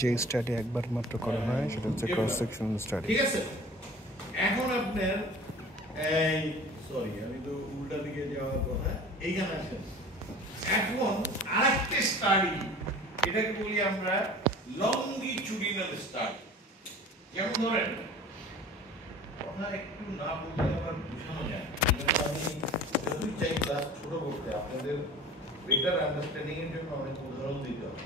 যে স্টাডি একবার মাত্র করা হয় সেটা হচ্ছে ক্রস সেকশনাল স্টাডি। ঠিক আছে, এখন আপনার এই সরি আমি তো উল্টা দিকে যাওয়ার কথা, এইখানে আসেন। এখন আরেকটা স্টাডি, এটাকে বলি আমরা লংগিচুডিনাল স্টাডি। যেমন ধরেন কথা একটু না বললে আবার বুঝানো যায়, আমি যতই চাই ক্লাস ছোট করতে আপনাদের বেটার আন্ডারস্ট্যান্ডিং এর জন্য অনেক উদাহরণ দিতে হবে।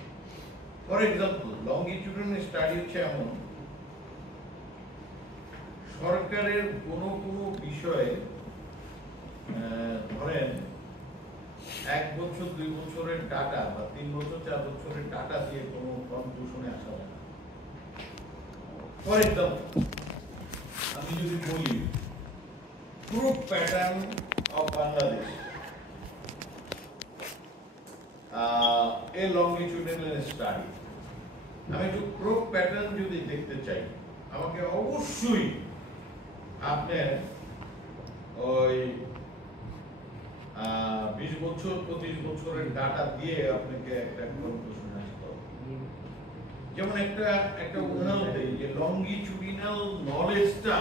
ফর এক্সাম্পল লংগিচুডিনাল স্টাডি হচ্ছে এমন, সরকারের কোনো বিষয়ে ধরেন 1 বছর 2 বছরের ডাটা বা 3 বছর 4 বছরের ডাটা দিয়ে কোনো কনক্লুশনে আসা যায় না। ফর এক্সাম্পল আমি যদি বলি group pattern of Bangladesh a longitudinal study, আমি একটু গ্রুপ প্যাটার্ন যদি দেখতে চাই আমাকে অবশ্যই আপনার ওই 20 বছর 25 বছরের ডাটা দিয়ে আপনাকে একটা কনক্লুশন আসতে হবে। যেমন একটা উদাহরণ দেই যে লংগিচুডিনাল নলেজটা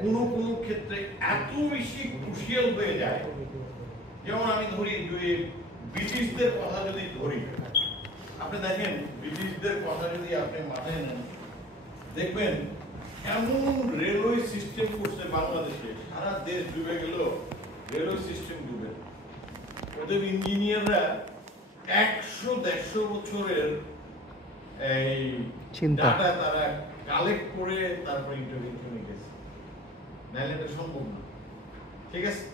কোনো ক্ষেত্রে এত বেশি ক্রুশিয়াল হয়ে যায়, যেমন আমি ধরি যে ব্রিটিশদের কথা যদি ধরি, আপনি দেখেন ব্রিটিশদের কথা যদি আপনি মাথায় নেন, দেখবেন এমন রেলওয়ে সিস্টেম করছে বাংলাদেশে, সারা দেশ ডুবে গেল, রেলওয়ে সিস্টেম ডুবে। ওদের ইঞ্জিনিয়াররা 100-150 বছরের এই ডাটা তারা কালেক্ট করে তারপর ইন্টারভিউশনে গেছে, নাহলে এটা সম্ভব না। ঠিক আছে,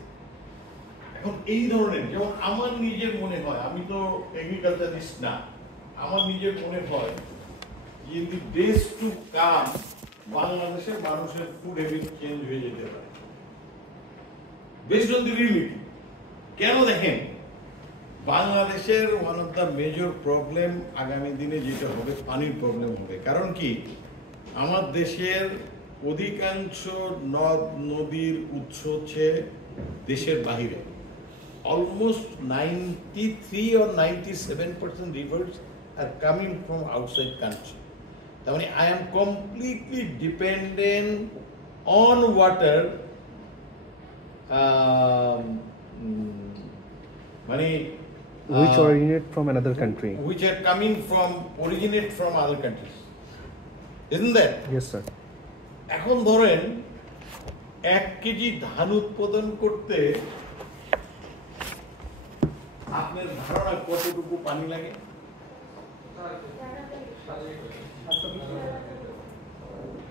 এখন এই ধরনের, যেমন আমার নিজের মনে হয়, আমি তো এগ্রিকালচারিস্ট না, আমার নিজের মনে হয় in the days to come বাংলাদেশের মানুষের ফুড হ্যাবিট চেঞ্জ হয়ে যেতে পারে বেসড অন দি রিয়েলিটি। কেন দেখেন, বাংলাদেশের one of the major problem আগামী দিনে যেটা হবে, পানির প্রবলেম হবে। কারণ কি, আমার দেশের অধিকাংশ নদ নদীর উৎস হচ্ছে দেশের বাহিরে। Almost 93 or 97% rivers are coming from outside country. তার মানে I am completely dependent on water, মানে which originate from another country, which are coming from originate from other countries, isn't that? Yes sir. এখন ধরেন 1 KG ধান উৎপাদন করতে আপনার ধারণা কতটুকু পানি লাগে?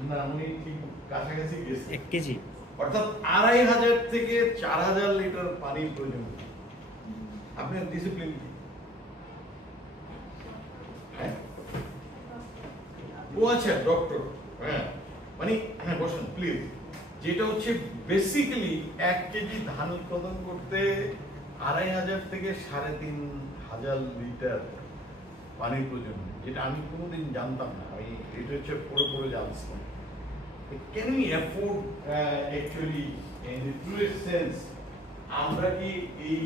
না, আমি ঠিক কাছাকাছি গেছি। 1 কেজি অর্থাৎ 2500 থেকে 4000 লিটার পানির প্রয়োজন। আপনার ডিসিপ্লিন কি? ও আচ্ছা, ডক্টর। হ্যাঁ, মানে হ্যাঁ বসুন প্লিজ। যেটা হচ্ছে বেসিক্যালি 1 কেজি ধান উৎপাদন করতে 2500 থেকে 3500 লিটার পানির প্রয়োজন, যেটা আমি কোনোদিন জানতাম না। আমি এটা হচ্ছে পড়ে জানছি। Can we afford actually in the truest sense আমরা কি এই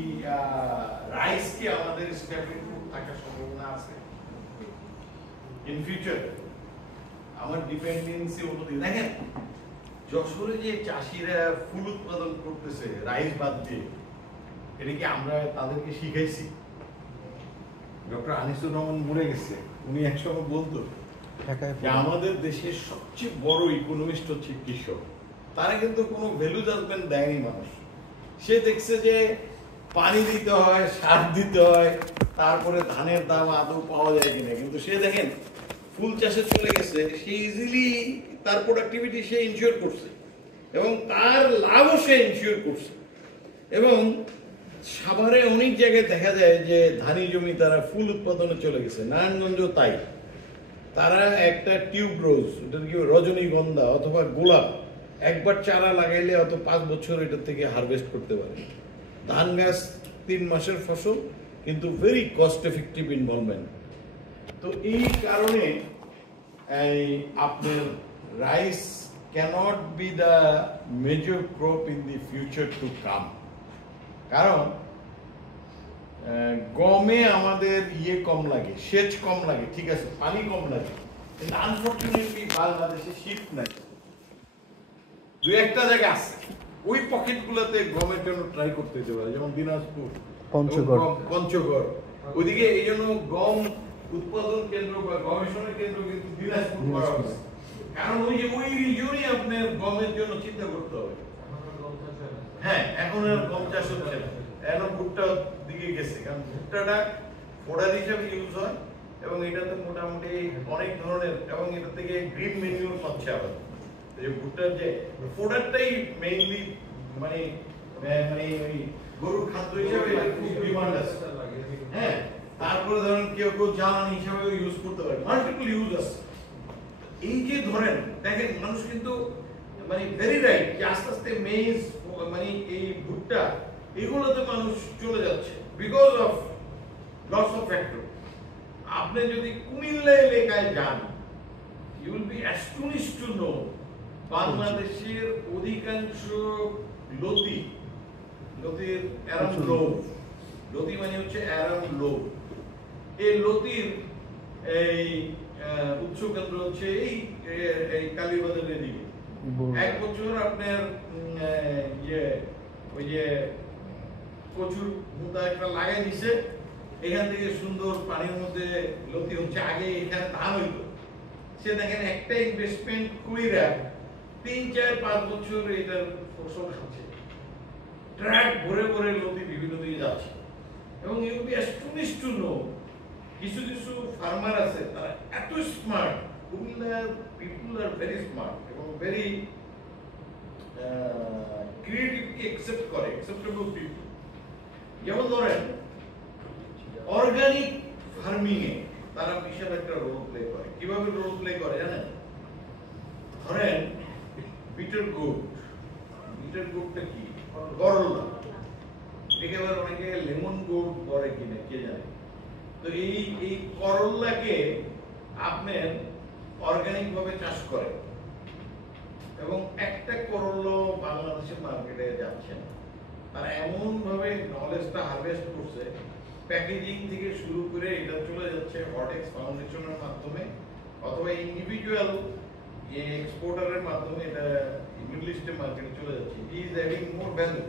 রাইস কি আমাদের স্ট্যাপল ফুড থাকার সম্ভাবনা আছে ইন ফিউচার? আমার ডিপেন্ডেন্সি অনুযায়ী দেখেন, যশোরে যে চাষিরা ফুল উৎপাদন করতেছে রাইস বাদ দিয়ে, এটা কি আমরা তাদেরকে শিখাইছি? ডক্টর আনিসুর রহমান মরে গেছে, উনি একসময় বলতো যে আমাদের দেশের সবচেয়ে বড় ইকোনমিস্ট হচ্ছে কৃষক। তারা কিন্তু কোনো ভ্যালু জাজমেন্ট দেয়নি মানুষ। সে দেখছে যে পানি দিতে হয়, সার দিতে হয়, তারপরে ধানের দাম আদৌ পাওয়া যায় কিনা। কিন্তু সে দেখেন ফুল চাষে চলে গেছে, সে ইজিলি তার প্রোডাক্টিভিটি সে ইনশিওর করছে এবং তার লাভও সে ইনশিওর করছে। এবং সাভারে অনেক জায়গায় দেখা যায় যে ধানি জমি তারা ফুল উৎপাদনে চলে গেছে, নারায়ণগঞ্জ তাই। তারা একটা টিউব রোজ, এটা কি রজনীগন্ধা অথবা গোলাপ, একবার চারা লাগাইলে অত 5 বছর এটা থেকে হারভেস্ট করতে পারে। ধান গাছ 3 মাসের ফসল, কিন্তু ভেরি কস্ট এফেক্টিভ ইনভলভমেন্ট। তো এই কারণে আপনার rice cannot be the major crop in the future to come. কারণ গমে আমাদের ইয়ে কম লাগে, সেচ কম লাগে, ঠিক আছে, পানি কম লাগে, কিন্তু আনফরচুনেটলি বাংলাদেশে শীত নাই। দুই একটা জায়গা আছে ওই পকেটগুলোতে গমের জন্য ট্রাই করতে যেতে পারে, যেমন দিনাজপুর, পঞ্চগড়, ওইদিকে এই জন্য গম উৎপাদন কেন্দ্র বা গবেষণা কেন্দ্র কিন্তু দিনাজপুর করা হয়েছে। কারণ ওই যে ওই রিজিয়নই আপনার গমের জন্য চিন্তা করতে হবে। হ্যাঁ, এখন আর গম চাষ হচ্ছে না, এখন ভুট্টার দিকে গেছে, কারণ ভুট্টাটা ফোডার হিসাবে ইউজ হয় এবং এটাতে মোটামুটি অনেক ধরনের, এবং এটা থেকে গ্রিন ম্যানিউর পাচ্ছে আবার। যে ভুট্টার যে ফোডারটাই মেইনলি মানে মানে ওই গরুর খাদ্য হিসাবে খুব ডিমান্ড আছে। হ্যাঁ, তারপরে ধরেন কেউ কেউ জ্বালানি হিসাবে ইউজ করতে পারে, মাল্টিপল ইউজ আছে। এই যে ধরেন দেখেন মানুষ কিন্তু মানে ভেরি রাইট যে আস্তে আস্তে মেজ মানে এই ভুট্টা এগুলোতে মানুষ চলে যাচ্ছে because of loss of factor. আপনি যদি কুমিল্লা এলাকায় যান, you will be astonished to know বাংলাদেশের অধিকাংশ লতির অ্যারাম লোভ, লতি মানে হচ্ছে অ্যারাম লোভ, এই লতির এই উৎস কেন্দ্র হচ্ছে এই কালীবাজারের দিকে। এক বছর আপনার ইয়ে ওই যে প্রচুর মুদা একটা লাগাই দিছে, এখান থেকে সুন্দর পানির মধ্যে লতি হচ্ছে। আগে এখানে ধান হইত, সে দেখেন একটা ইনভেস্টমেন্ট কইরা 3-4-5 বছর এটার ফসল খাচ্ছে, ট্রাক ভরে ভরে লতি বিভিন্ন দিকে যাচ্ছে। এবং you be astonished to know কিছু কিছু ফার্মার আছে তারা এত স্মার্ট, কুমিল্লার পিপল আর ভেরি স্মার্ট এবং ভেরি ক্রিয়েটিভকে অ্যাকসেপ্ট করে, অ্যাকসেপ্টেবল পিপল। যেমন ধরেন অর্গানিক ফার্মিং এ তারা বিশাল একটা রোল প্লে করে। কিভাবে রোল প্লে করে জানেন? ধরেন বিটার গুড়টা কি? করলা, একেবারে অনেকে লেমন গুড় করে কিনা কে জানে। তো এই করলাকে আপনার অর্গানিক ভাবে চাষ করে এবং একটা করলা বাংলাদেশের মার্কেটে যাচ্ছে না। তারা এমন ভাবে নলেজটা হারভেস্ট করছে, প্যাকেজিং থেকে শুরু করে এটা চলে যাচ্ছে হটেক্স ফাউন্ডেশনের মাধ্যমে অথবা ইন্ডিভিজুয়াল এক্সপোর্টারের মাধ্যমে এটা মিডল ইস্টের মার্কেটে চলে যাচ্ছে। Is having more value.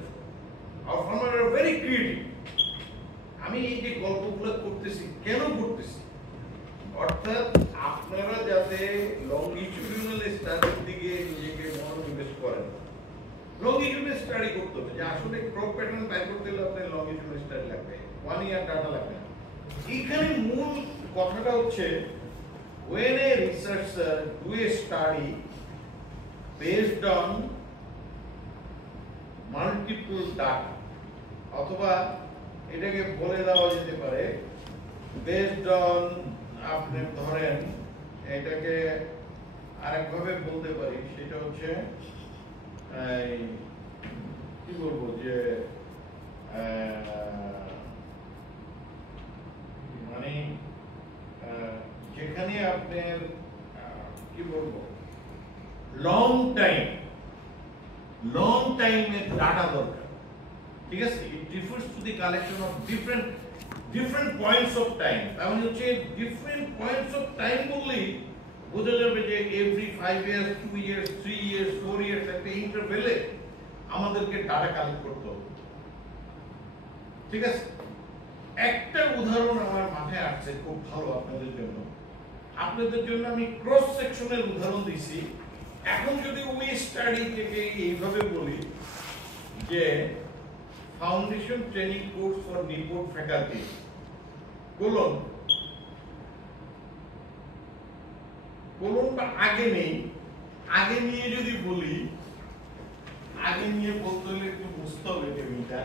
Our farmer are very creative. আমি এই যে গল্পগুলো করতেছি কেন করতেছি, অর্থাৎ আপনারা যাতে লংগিটিউডিনাল স্টাডির দিকে নিজেকে মনোনিবেশ করেন। লংগিটিউডিনাল স্টাডি করতে হবে যে আসলে ক্রপ প্যাটার্ন বাই করতে হলে আপনার লংগিটিউডিনাল স্টাডি লাগবে, 1 ইয়ার ডাটা লাগবে না। এখানে মূল কথাটা হচ্ছে when a researcher do a study based on multiple data, অথবা এটাকে বলে দেওয়া যেতে পারে বেসড অন, আপনি ধরেন এটাকে আরেকভাবে বলতে পারি, সেটা হচ্ছে কি বলবো যে মানে যেখানে আপনার কি বলবো লং টাইমের ডাটা দরকার, ঠিক আছে? It refers to the collection of different points of time. তার মানে হচ্ছে ডিফারেন্ট পয়েন্টস অফ টাইম বললেই বোঝা যাবে যে every 5 years, 2 years, 3 years, 4 years একটা ইন্টারভেলে আমাদেরকে ডাটা কালেক্ট করতে হবে, ঠিক আছে? একটা উদাহরণ আমার মাথায় আসছে খুব ভালো আপনাদের জন্য। আমি ক্রস সেকশনের উদাহরণ দিছি। এখন যদি ওই স্টাডি থেকে এইভাবে বলি যে foundation training course for নিপোর্ট faculty colon বা আগে নেই, আগে নিয়ে যদি বলি, আগে নিয়ে বলতে হলে একটু বুঝতে হবে টেবিলটা।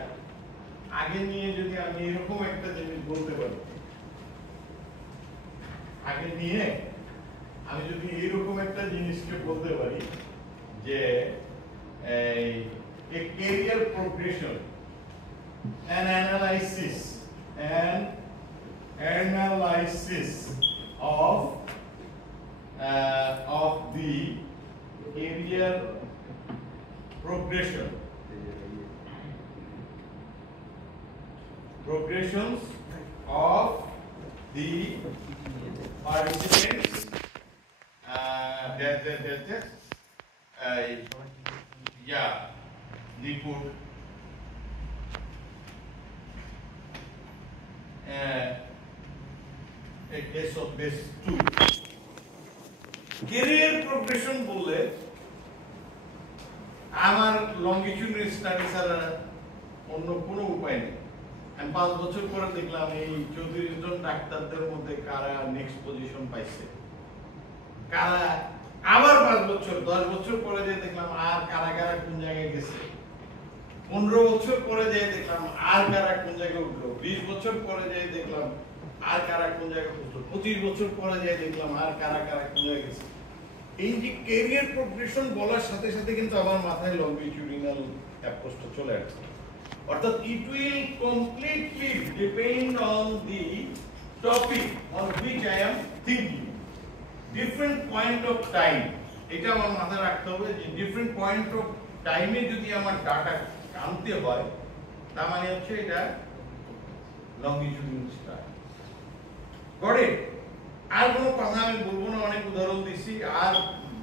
আগে নিয়ে যদি আমি এরকম একটা জিনিস বলতে পারি, আগে নিয়ে আমি যদি এরকম একটা জিনিসকে বলতে পারি যে a career progression, an analysis of the career progressions report a case of this too. Career progression বললে আমার লঙ্গিটিউডনাল স্টাডি ছাড়া অন্য কোনো উপায় নেই। আমি 5 বছর পরে দেখলাম এই 34 জন ডাক্তারদের মধ্যে কারা নেক্সট পজিশন পাইছে, কারা আবার 5 বছর 10 বছর পরে যে দেখলাম আর কারা কারা কোন জায়গায় গেছে, 15 বছর পরে যে দেখলাম আর কারা কোন জায়গায় উঠলো, 20 বছর পরে যে দেখলাম আর কারা কোন জায়গায় উঠলো, 25 বছর পরে যে দেখলাম আর কারা কারা কোন জায়গায় গেছে। এই যে ক্যারিয়ার প্রোগ্রেশন বলার সাথে সাথে কিন্তু আমার মাথায় লঙ্গিটিউডিনাল অ্যাপ্রোচটা চলে আসছে। অর্থাৎ it will completely depend on the topic on which I am thinking. Different point of time, এটা আমার মাথায় রাখতে হবে যে ডিফারেন্ট পয়েন্ট অফ টাইমে যদি আমার ডাটা আনতে হয়, তার মানে হচ্ছে এটা লঙ্গিটিউডিনাল স্টাডি। Got it? আর কোনো কথা আমি বলবো না, অনেক উদাহরণ দিছি, আর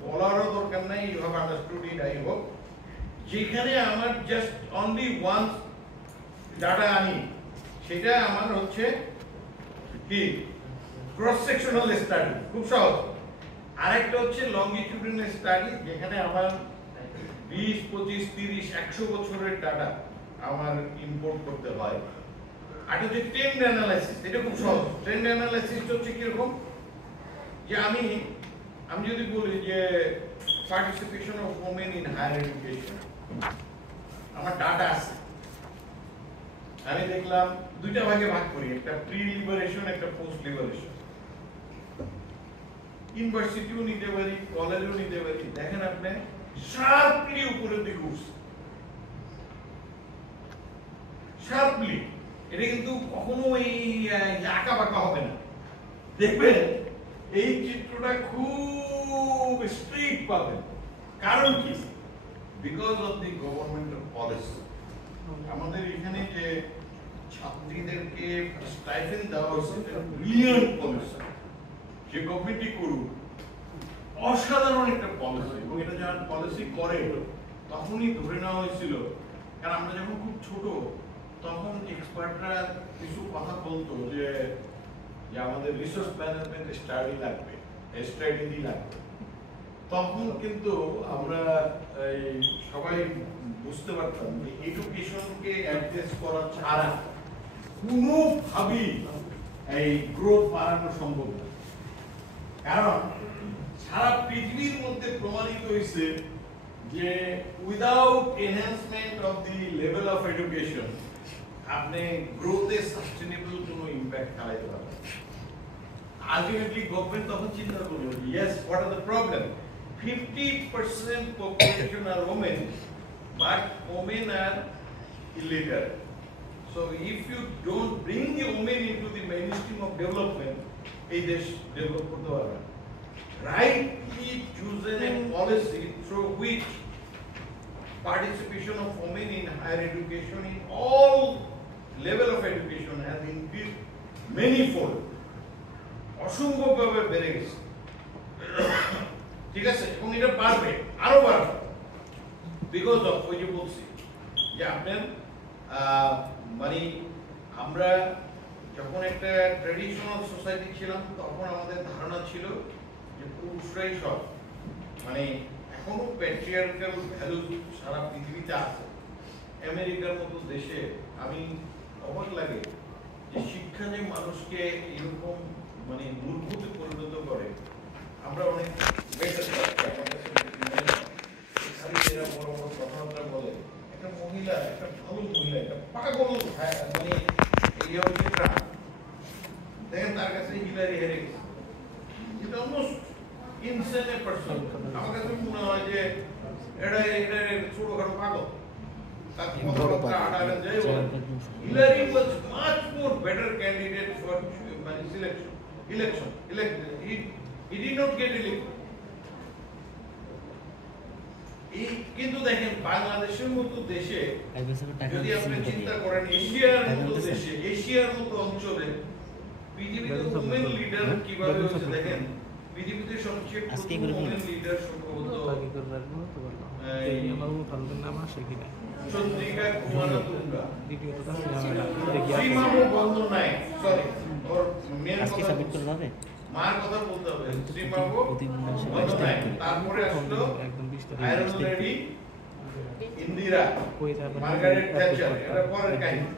বলারও দরকার নাই। You have understood it, I hope. যেখানে আমার জাস্ট অনলি ওয়ান্স ডাটা আনি, সেটা আমার হচ্ছে কি ক্রস সেকশনাল স্টাডি, খুব সহজ। আরেকটা হচ্ছে লঙ্গিটিউডিনাল স্টাডি, যেখানে আমার 20, 25, 30, 100 বছরের ডাটা আমার ইম্পোর্ট করতে হয়। আর হচ্ছে ট্রেন্ড অ্যানালাইসিস, এটা খুব সহজ। ট্রেন্ড অ্যানালাইসিস হচ্ছে কিরকম, যে আমি যদি বলি যে participation of women in higher education, আমার ডাটা আছে, আমি দেখলাম দুইটা ভাগে ভাগ করি, একটা প্রি লিবারেশন, একটা পোস্ট লিবারেশন। ইউনিভার্সিটিও নিতে পারি, কলেজও নিতে পারি। দেখেন আপনি শার্পলি উপরের দিকে উঠছে, শার্পলি। এটা কিন্তু কখনো এই আঁকা বাঁকা হবে না, দেখবেন এই চিত্রটা খুব স্ট্রিট পাবেন। কারণ কি? বিকজ অফ দি গভর্নমেন্টের পলিসি। আমাদের এখানে যে ছাত্রীদেরকে স্টাইপেন্ড দেওয়া হয়েছে, এটা ব্রিলিয়ান্ট পলিসি। যে গভর্নমেন্টই করুক, অসাধারণ একটা পলিসি। এবং এটা যখন পলিসি করে তখনই ধরে নেওয়া হয়েছিল, কারণ আমরা যখন খুব ছোট তখন এক্সপার্টরা কিছু কথা বলতো যে আমাদের রিসোর্স ম্যানেজমেন্ট স্টাডি লাগবে, স্ট্র্যাটেজি লাগবে। তখন কিন্তু আমরা সবাই বুঝতে পারতাম যে এডুকেশনকে অ্যাড্রেস করা ছাড়া কোনোভাবেই এই গ্রোথ বাড়ানো সম্ভব না। কারণ সারা পৃথিবীর মধ্যে প্রমাণিত হয়েছে যে without enhancement of the level of education আপনি গ্রোথে সাস্টেনেবল কোনো ইম্প্যাক্ট ফেলাইতে পারবেন। আলটিমেটলি গভর্নমেন্ট তখন চিন্তা করলো, yes, what are the problem? 50% population are women, but women are illiterate. So if you don't bring the women into the mainstream of development, এই দেশ develop করতে পারবে না। Rightly chosen a policy through which participation of women in higher education in all level of education has increased manyfold. অসম্ভবভাবে বেড়ে গেছে, ঠিক আছে? এবং এটা বাড়বে, আরো বাড়বে, বিকজ অফ ওই যে বলছি যে আপনার মানে আমরা যখন একটা ট্রেডিশনাল সোসাইটি ছিলাম, তখন আমাদের ধারণা ছিল যে পুরুষরাই সব, মানে এখনো প্যাট্রিয়ার্কাল ভ্যালু সারা পৃথিবীতে আছে। আমেরিকার মতো দেশে আমি অবাক লাগে যে শিক্ষা যে মানুষকে এরকম মানে মূর্খতে পরিণত করে। আমরা অনেক বড় বড় কথাবার্তা বলে, একটা মহিলা, একটা ভালো মহিলা, একটা পাগল মানে দেখেন তার কাছে হিলারি হেরে গেছে, এটা অলমোস্ট ইনসেন এ পারসন। আমার কাছে মনে হয় যে এটা ছোটখাটো পাগল। Hillary was much more better candidate for election. He did not get elected. কিন্তু দেখেন বাংলাদেশের মতো দেশে যদি আপনি চিন্তা করেন, এশিয়ার মতো অঞ্চলে পৃথিবীতে ওমেন লিডার কিভাবে হচ্ছে দেখেন। পৃথিবীতে পৃথিবীতে সবচেয়ে আজকে প্রথম করে ওমেন লিডার সম্ভবত বাকি করবার তো বললাম এই আমার মুতালদের নাম আসে কিনা চন্দ্রিকা কুমারতুঙ্গা দ্বিতীয়ত ঝামেলা দেখি শ্রীমাবু বন্দনায় সরি ওর মেন আজকে কথা সাবমিট করে যাবে মার কথা বলতে হবে শ্রীমাবু প্রতি মাসে 22 বন্দনায় তারিখ তারপরে আসলো একদম 20 তারিখ আয়রন লেডি ইন্দিরা কই তারপর মার্গারেট থ্যাচার এটা পরের কাহিনী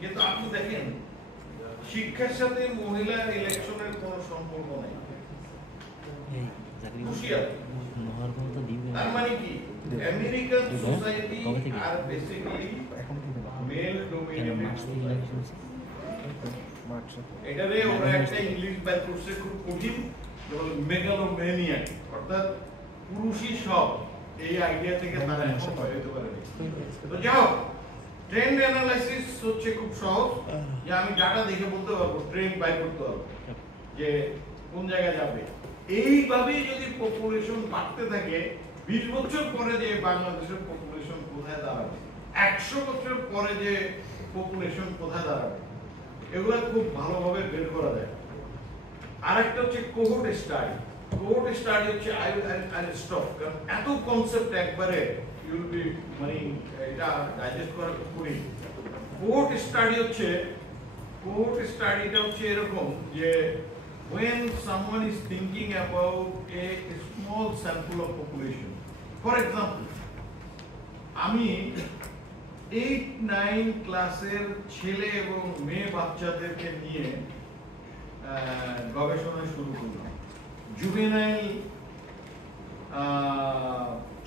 কিন্তু আপনি দেখেন শিক্ষার সাথে মহিলা ইলেকশনের কোনো সম্পর্ক নাই এই চাকরি হুঁশিয়ার। নহর তো দিবে তার মানে কি আমেরিকান দিবে? সোসাইটি কবে থেকে? আর বেসিক্যালি এখন থেকে না, মেল কেন ডোমিনেটেড মাস থেকে সোসাইটি শুনছি মার্চে। এটারে ওরা একটা ইংলিশ ব্যাক করছে খুব কঠিন মেগালোম্যানিয়াক অর্থাৎ পুরুষই সব এই আইডিয়া থেকে তারা এখন হতে পারে তো যাও ট্রেন্ড অ্যানালাইসিস হচ্ছে খুব সহজ যে আমি ডাটা দেখে বলতে পারবো ট্রেন্ড বাই করতে পারবো যে কোন জায়গায় যাবে এইভাবেই যদি পপুলেশন বাড়তে থাকে 20 বছর পরে যে বাংলাদেশের পপুলেশন কোথায় দাঁড়াবে 100 বছর পরে যে পপুলেশন কোথায় দাঁড়াবে এগুলো খুব ভালোভাবে বের করা যায় আরেকটা হচ্ছে কোহোর্ট স্টাডি হচ্ছে আই স্টপ কারণ এত কনসেপ্ট একবারে ইউল বি মানে এটা ডাইজেস্ট করা খুব কঠিন কোহোর্ট স্টাডিটা হচ্ছে এরকম যে when someone is thinking about a small sample of population for example আমি 8-9 ক্লাসের ছেলে এবং মেয়ে বাচ্চাদেরকে নিয়ে গবেষণা শুরু করলাম juvenile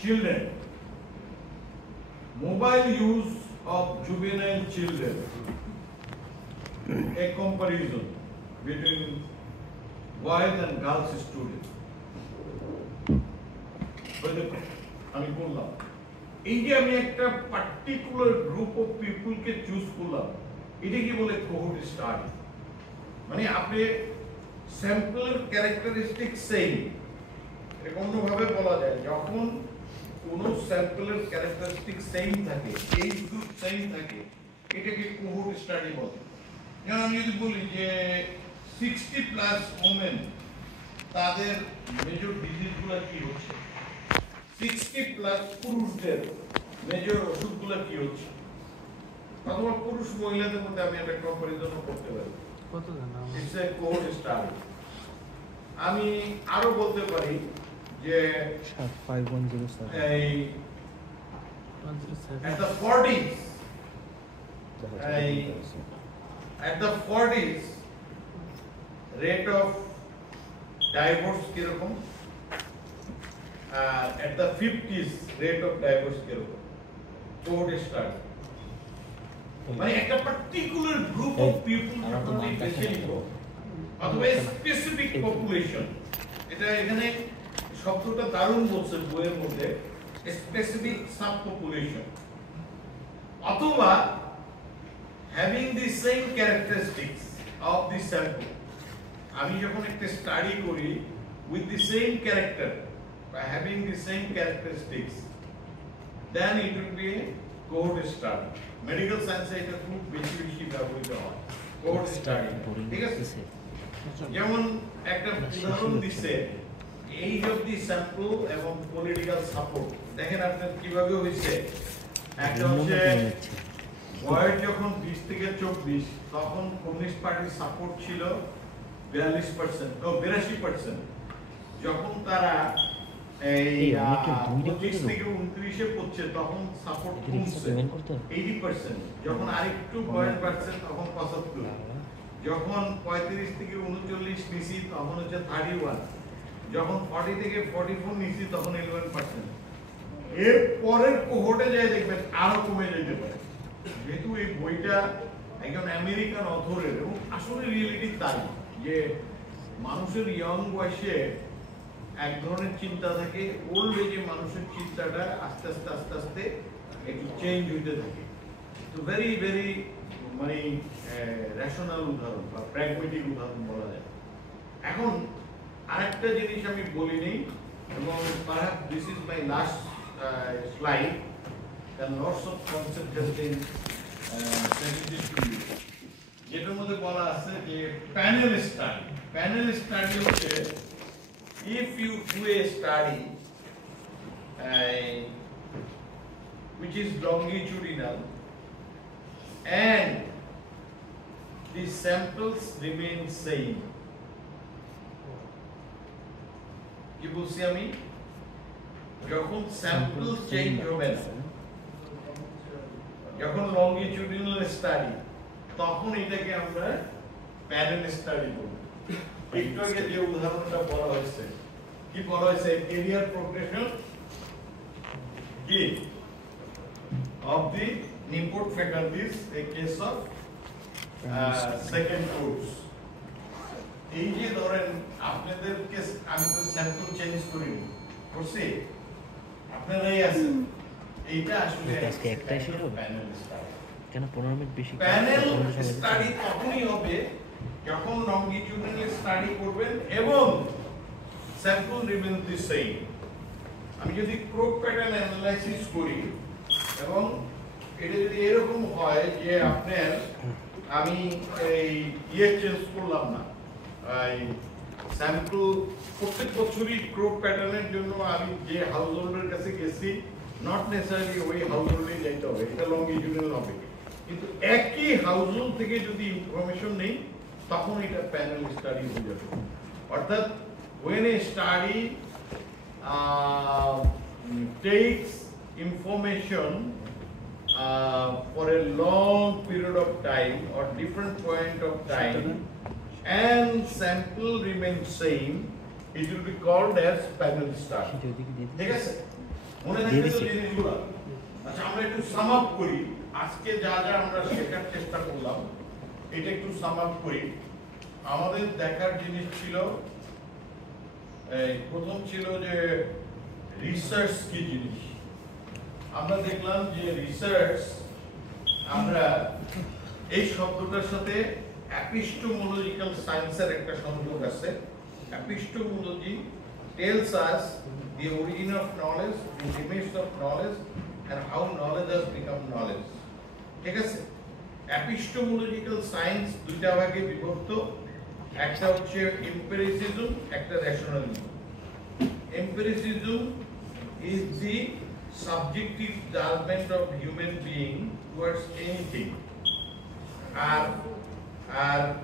children mobile use of juvenile children a comparison between boys and girls students আমি বললাম এই যে আমি একটা particular group of people K choose করলাম এটা কি বলে কোহোর্ট স্টাডি মানে আপনি স্যাম্পলের ক্যারেক্টারিস্টিক সেম এরকম ভাবে বলা যায় যখন কোন স্যাম্পলের ক্যারেক্টারিস্টিক সেম থাকে এই গ্রুপ সেম থাকে এটাকে কোহোর্ট স্টাডি বলে যেমন আমি যদি বলি যে 60 প্লাস ওমেন তাদের মেজর ডিজিজগুলো কি হচ্ছে 60 প্লাস পুরুষদের মেজর অসুখগুলো কি হচ্ছে অথবা পুরুষ মহিলাদের মধ্যে আমি একটা কম্পারিজন করতে পারি কত জানা ইটস এ কোহোর্ট স্টাডি আমি আরো বলতে পারি যে 5107 এই 107 at the 40s at the 40s rate of divorce কিরকম at the 50s rate of divorce কিরকম কোহোর্ট স্টাডি মানে একটা পার্টিকুলার গ্রুপ অফ পিপল যখন আমি বেছে নিব অথবা স্পেসিফিক পপুলেশন এটা এখানে শব্দটা দারুণ বলছে বইয়ের মধ্যে স্পেসিফিক সাব পপুলেশন অথবা having the same characteristics of the sample আমি যখন একটা স্টাডি করি উইথ দি সেম ক্যারেক্টার বা having the same characteristics then it will be a cohort study medical সায়েন্সে এটা খুব বেশি বেশি ব্যবহৃত হয় কোহোর্ট স্টাডি ঠিক আছে যেমন একটা উদাহরণ দিচ্ছে এইজ অফ দি স্যাম্পল এবং পলিটিক্যাল সাপোর্ট দেখেন আপনার কিভাবে হয়েছে একটা হচ্ছে বয়স যখন 20 থেকে 24 তখন কমিউনিস্ট পার্টির সাপোর্ট ছিল 42% ও 82% যখন তারা এই 25 থেকে 29 এ পড়ছে তখন সাপোর্ট কমছে 80% যখন আরেকটু বয়স বাড়ছে তখন 75 যখন 35 থেকে 39 নিছি তখন হচ্ছে 31 যখন 40 থেকে 44 নিছি তখন 11% এর পরের কোহোর্টে যায় দেখবেন আরো কমে যেতে পারে যেহেতু এই বইটা একজন আমেরিকান অথরের এবং আসলে রিয়েলিটি তাই যে মানুষের ইয়ং বয়সে এক ধরনের চিন্তা থাকে ওল্ড এজে মানুষের চিন্তাটা আস্তে আস্তে আস্তে আস্তে একটু চেঞ্জ হইতে থাকে তো ভেরি ভেরি মানে রেশনাল উদাহরণ বা প্র্যাগমেটিক উদাহরণ বলা যায় এখন আরেকটা জিনিস আমি বলিনি এবং perhaps this is my last slide and lots of concept has been presented to you যেটার মধ্যে বলা আছে যে প্যানেল স্টাডি হচ্ছে if you do a study which is longitudinal and the samples remain same, কি বলছি আমি, যখন স্যাম্পল চেঞ্জ হবে না, যখন লংগিটিউডিনাল স্টাডি, তখন এটাকে আমরা প্যানেল স্টাডি বলব। একটু আগে যে উদাহরণটা বলা হয়েছে, কি বলা হয়েছে, ক্যারিয়ার প্রোগ্রেশন কি of the import faculties a case of second course। এই যে ধরেন আপনাদেরকে আমি তো স্যাম্পল চেঞ্জ করিনি, করছি, আপনারাই আছেন, এইটা আসলে আজকে একটাই শেষ হবে প্যানেল স্টাডি। কেন 15 মিনিট বেশি? প্যানেল স্টাডি তখনই হবে যখন লংগিটিউডিনাল স্টাডি করবেন এবং স্যাম্পল রিমেন দি সেম। আমি যদি ক্রপ প্যাটার্ন অ্যানালাইসিস করি এবং এটা যদি এরকম হয় যে আপনার আমি এই চেঞ্জ করলাম না, এই স্যাম্পল প্রত্যেক বছরই ক্রপ প্যাটার্নের জন্য আমি যে হাউস হোল্ডারের কাছে গেছি, নট নেসেসারিলি ওই হাউস হোল্ডে যাইতে হবে, এটা লংগিটিউডিনাল হবে, কিন্তু একই হাউস হোল্ড থেকে যদি ইনফরমেশন নেই তখন এটা প্যানেল স্টাডি হয়ে যাবে। অর্থাৎ when a study takes information for a long period of time or different point of time and sample remains same, it will be called as panel study। ঠিক আছে, মনে রাখবেন তো জিনিসগুলো। আচ্ছা, আমরা একটু সাম আপ করি আজকে যা যা আমরা শেখার চেষ্টা করলাম, এটা একটু সাম আপ করি। আমাদের দেখার জিনিস ছিল, প্রথম ছিল যে রিসার্চ কি জিনিস। আমরা দেখলাম যে রিসার্চ, আমরা এই শব্দটার সাথে এপিস্টেমোলজিক্যাল সায়েন্সের একটা সংযোগ আছে। Epistemology tells us the origin of knowledge, the limits of knowledge and how knowledge has become knowledge। ঠিক আছে, এপিস্টেমোলজিক্যাল সায়েন্স দুইটা ভাগে বিভক্ত, একটা হচ্ছে এম্পিরিসিজম, একটা rationalism. Empiricism is the subjective judgment of human being towards anything, আর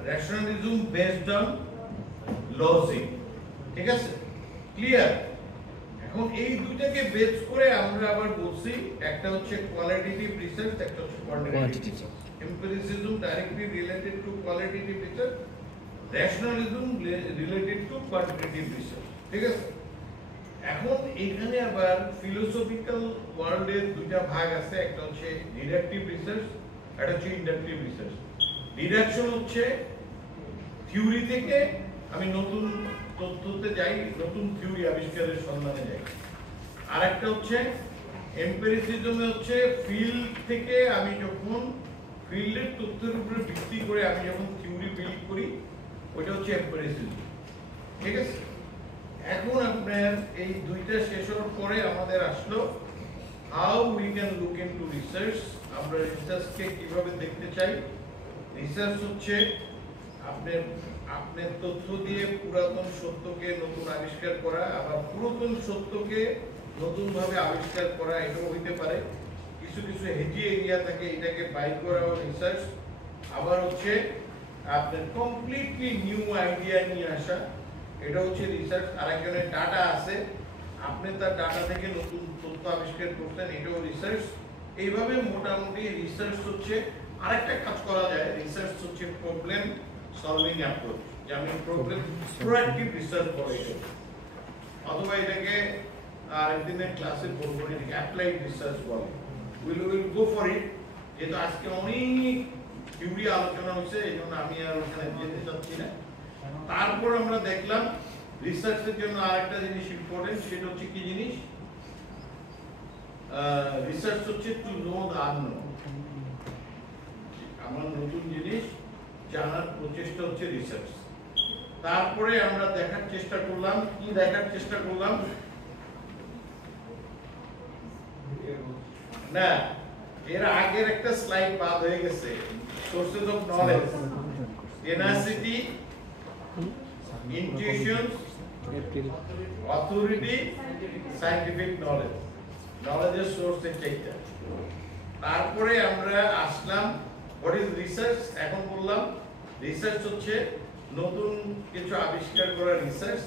rationalism based on logic। ঠিক আছে, ক্লিয়ার? এখন এই দুইটাকে বেস করে আমরা আবার বলছি, একটা হচ্ছে কোয়ালিটেটিভ রিসার্চ, একটা হচ্ছে quantitative research. Empiricism directly related to qualitative research, rationalism related to quantitative research। ঠিক আছে, এখন এখানে আবার ফিলোসফিক্যাল ওয়ার্ল্ডের দুইটা ভাগ আছে, একটা হচ্ছে ডিডাকটিভ রিসার্চ, একটা হচ্ছে ইন্ডাকটিভ রিসার্চ। ডিডাকশন হচ্ছে থিওরি থেকে আমি নতুন তথ্যতে যাই, নতুন থিওরি আবিষ্কারের সন্ধানে যাই। আর একটা হচ্ছে এম্পিরিসিজমে হচ্ছে ফিল্ড থেকে আমি যখন ফিল্ডের তথ্যের উপরে ভিত্তি করে আমি যখন থিওরি বিল্ড করি, ওইটা হচ্ছে এম্পিরিসিজম। ঠিক আছে, এখন আপনার এই দুইটা শেষ হওয়ার পরে আমাদের আসলো how we can look into research. আমরা রিসার্চকে কিভাবে দেখতে চাই। রিসার্চ হচ্ছে আপনার তথ্য দিয়ে পুরাতন সত্যকে নতুন আবিষ্কার করা, আবার পুরাতন সত্যকে নতুন ভাবে আবিষ্কার করা, এটাও হইতে পারে। কিছু কিছু হেজি এরিয়া থাকে, এটাকে বাইর করা রিসার্চ। আবার হচ্ছে আপনার কমপ্লিটলি নিউ আইডিয়া নিয়ে আসা, এটা হচ্ছে রিসার্চ। আরেকজনের ডাটা আছে, আপনি তার ডাটা থেকে নতুন তথ্য আবিষ্কার করতেন, এটাও রিসার্চ। এইভাবে মোটামুটি রিসার্চ হচ্ছে। আরেকটা কাজ করা যায়, রিসার্চ হচ্ছে প্রবলেম সলভিং অ্যাপ্রোচ, যেমন প্রবলেম প্রোঅ্যাক্টিভ রিসার্চ বলে, অথবা এটাকে আরেকদিনের ক্লাসে বলবো, এটাকে অ্যাপ্লাইড রিসার্চ বলে। Will go for it. যেহেতু আজকে অনেক থিওরি আলোচনা হয়েছে, এই জন্য আমি আর ওখানে যেতে চাচ্ছি না। তারপর আমরা দেখলাম রিসার্চের জন্য আরেকটা জিনিস ইম্পর্টেন্ট, সেটা হচ্ছে কি জিনিস, রিসার্চ হচ্ছে টু নো দ্য আননোন। আমার নতুন জিনিস জানার প্রচেষ্টা হচ্ছে রিসার্চ। তারপরে আমরা দেখার চেষ্টা করলাম, কি দেখার চেষ্টা করলাম না, এর আগের একটা স্লাইড বাদ হয়ে গেছে। Sources of knowledge, tenacity, intuitions April authority scientific knowledge, নলেজের সোর্স হচ্ছে এইটা। তারপরে আমরা আসলাম হোয়াট ইজ রিসার্চ। এখন বললাম রিসার্চ হচ্ছে নতুন কিছু আবিষ্কার করা রিসার্চ।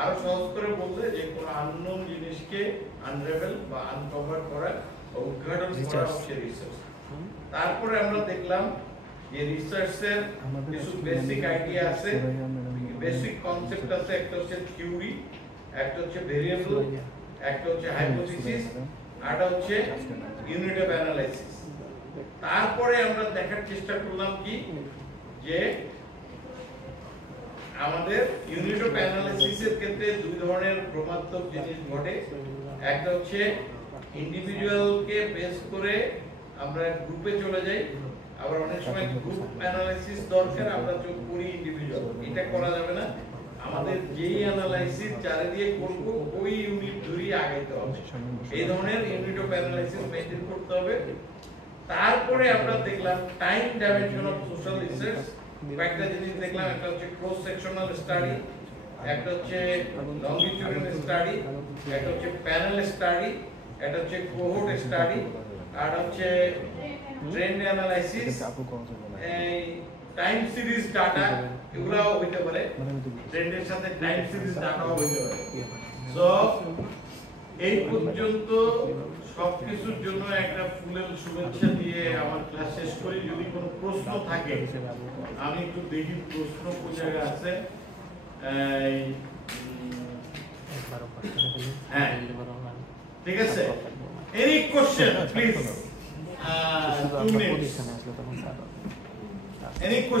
আরো সহজ করে বললে যে কোনো আননোন জিনিসকে আনরেভেল বা আনকভার করা, উদ্ঘাটন করা হচ্ছে রিসার্চ। তারপরে আমরা দেখলাম যে রিসার্চের কিছু বেসিক আইডিয়া আছে, বেসিক কনসেপ্ট আছে। একটা হচ্ছে থিওরি, একটা হচ্ছে ভেরিয়েবল, একটা হচ্ছে হাইপোথিসিস, আরটা হচ্ছে ইউনিট অফ অ্যানালাইসিস। তারপরে আমরা দেখার চেষ্টা করলাম কি যে আমাদের ইউনিট অফ অ্যানালাইসিসের ক্ষেত্রে দুই ধরনের ক্রমাত্মক জিনিস ঘটে। একটা হচ্ছে ইন্ডিভিজুয়ালকে বেস করে আমরা গ্রুপে চলে যাই, আবার অনেক সময় গ্রুপ অ্যানালাইসিস দরকার, আমরা করি ইন্ডিভিজুয়াল। এটা করা যাবে না, আমাদের যেই অ্যানালাইসিস চারিদিকে করব ওই ইউনিট ধরেই আগাইতে হবে। এই ধরনের ইউনিট অফ অ্যানালাইসিস মেইনটেইন করতে হবে। তারপরে আমরা দেখলাম time dimension of social research. কয়েকটা জিনিস দেখলাম, একটা হচ্ছে ক্রস সেকশনাল স্টাডি, একটা হচ্ছে লংজিটিউডিনাল স্টাডি, একটা হচ্ছে প্যানেল স্টাডি, একটা হচ্ছে কোহোর্ট স্টাডি, আর হচ্ছে ট্রেন্ড অ্যানালাইসিস, এই টাইম সিরিজ ডাটা, এগুলাও হইতে পারে। ট্রেন্ডের সাথে টাইম সিরিজ ডাটাও হইতে পারে। সো এই পর্যন্ত সবকিছুর জন্য একটা ফুলের শুভেচ্ছা দিয়ে আমার ক্লাস শেষ করি। যদি কোনো প্রশ্ন থাকে আমি একটু দেখি প্রশ্ন কোন জায়গায় আছে। হ্যাঁ ঠিক আছে, any question please. 2 minutes. Any question?